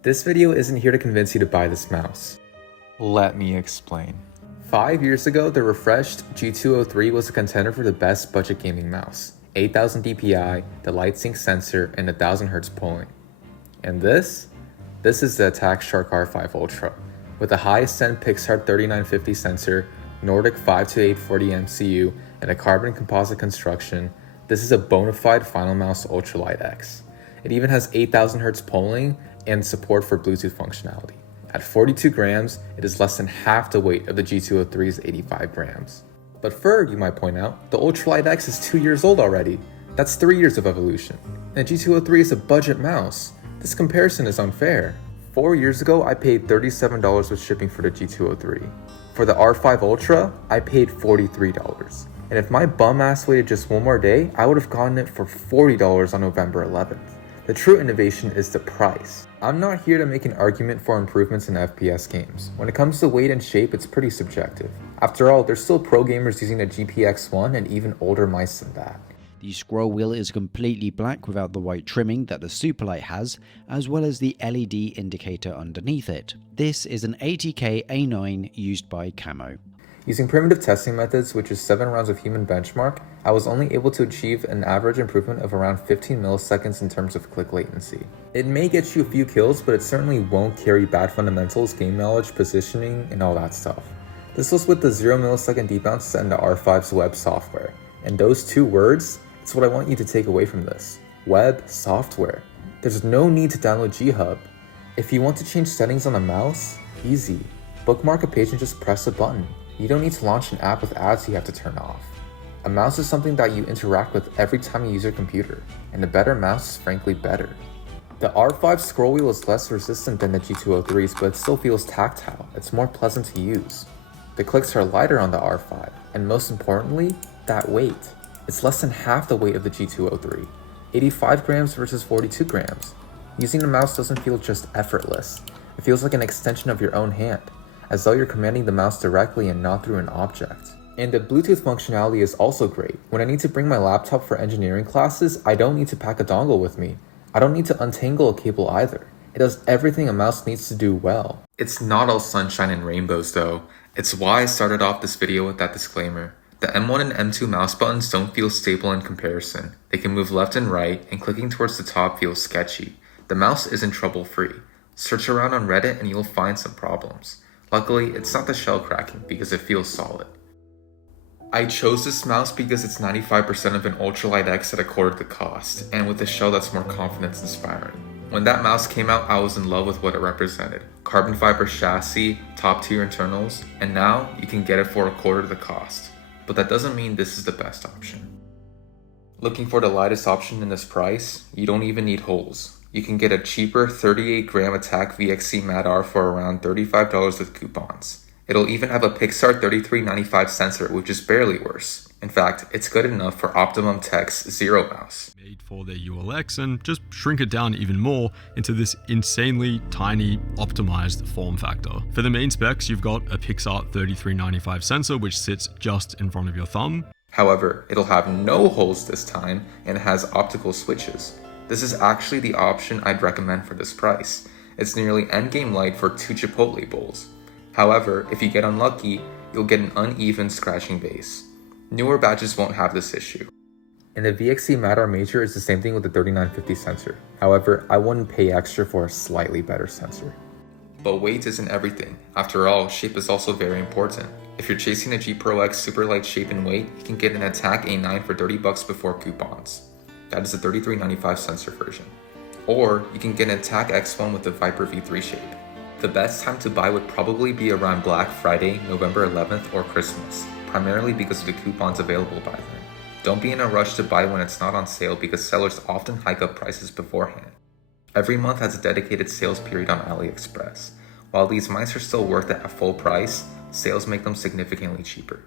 This video isn't here to convince you to buy this mouse. Let me explain. 5 years ago, the refreshed G203 was a contender for the best budget gaming mouse. 8000 dpi, the light sync sensor, and 1000 Hz polling. And this is the Attack Shark R5 Ultra. With a highest-end Pixar 3950 sensor, Nordic 52840 MCU, and a carbon composite construction, this is a bona fide Final Mouse Ultralight X. It even has 8000 Hz polling and support for Bluetooth functionality. At 42 grams, it is less than half the weight of the G203's 85 grams. But third, you might point out, the Ultralight X is 2 years old already. That's 3 years of evolution. And the G203 is a budget mouse. This comparison is unfair. 4 years ago, I paid $37 with shipping for the G203. For the R5 Ultra, I paid $43. And if my bum ass waited just one more day, I would have gotten it for $40 on November 11th. The true innovation is the price. I'm not here to make an argument for improvements in FPS games. When it comes to weight and shape, it's pretty subjective. After all, there's still pro gamers using the GPX1 and even older mice than that. The scroll wheel is completely black without the white trimming that the Superlight has, as well as the LED indicator underneath it. This is an 80K A9 used by Camo. Using primitive testing methods, which is 7 rounds of human benchmark, I was only able to achieve an average improvement of around 15 milliseconds in terms of click latency. It may get you a few kills, but it certainly won't carry bad fundamentals, game knowledge, positioning, and all that stuff. This was with the 0 millisecond debounce set in the R5's web software. And those two words, it's what I want you to take away from this. Web software. There's no need to download G-Hub. If you want to change settings on a mouse, easy. Bookmark a page and just press a button. You don't need to launch an app with ads you have to turn off. A mouse is something that you interact with every time you use your computer, and a better mouse is frankly better. The R5 scroll wheel is less resistant than the G203's, but it still feels tactile. It's more pleasant to use. The clicks are lighter on the R5, and most importantly, that weight. It's less than half the weight of the G203, 85 grams versus 42 grams. Using the mouse doesn't feel just effortless. It feels like an extension of your own hand, as though you're commanding the mouse directly and not through an object. And the Bluetooth functionality is also great. When I need to bring my laptop for engineering classes, I don't need to pack a dongle with me. I don't need to untangle a cable either. It does everything a mouse needs to do well. It's not all sunshine and rainbows though. It's why I started off this video with that disclaimer. The M1 and M2 mouse buttons don't feel stable in comparison. They can move left and right, and clicking towards the top feels sketchy. The mouse isn't trouble-free. Search around on Reddit and you'll find some problems. Luckily, it's not the shell cracking because it feels solid. I chose this mouse because it's 95% of an Ultralight X at a quarter the cost, and with a shell that's more confidence inspiring. When that mouse came out, I was in love with what it represented. Carbon fiber chassis, top tier internals, and now you can get it for a quarter the cost. But that doesn't mean this is the best option. Looking for the lightest option in this price? You don't even need holes. You can get a cheaper 38 gram Attack VXC Mad R for around $35 with coupons. It'll even have a Pixar 3395 sensor, which is barely worse. In fact, it's good enough for Optimum Tech's Zero mouse. Made for their ULX and just shrink it down even more into this insanely tiny optimized form factor. For the main specs, you've got a Pixar 3395 sensor, which sits just in front of your thumb. However, it'll have no holes this time and it has optical switches. This is actually the option I'd recommend for this price. It's nearly endgame light for 2 Chipotle bowls. However, if you get unlucky, you'll get an uneven scratching base. Newer badges won't have this issue. And the VXC Mad R Major is the same thing with the 3950 sensor. However, I wouldn't pay extra for a slightly better sensor. But weight isn't everything. After all, shape is also very important. If you're chasing a G Pro X super light shape and weight, you can get an Attack A9 for $30 before coupons. That is the 3395 sensor version. Or you can get an Attack X1 with the Viper V3 shape. The best time to buy would probably be around Black Friday, November 11th, or Christmas, primarily because of the coupons available by then. Don't be in a rush to buy when it's not on sale because sellers often hike up prices beforehand. Every month has a dedicated sales period on AliExpress. While these mice are still worth it at full price, sales make them significantly cheaper.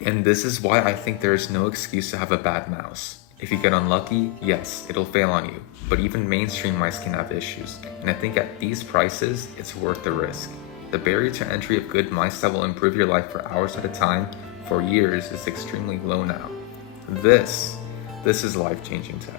And this is why I think there is no excuse to have a bad mouse. If you get unlucky, yes, it'll fail on you, but even mainstream mice can have issues, and I think at these prices, it's worth the risk. The barrier to entry of good mice that will improve your life for hours at a time, for years, is extremely low now. This is life-changing tech.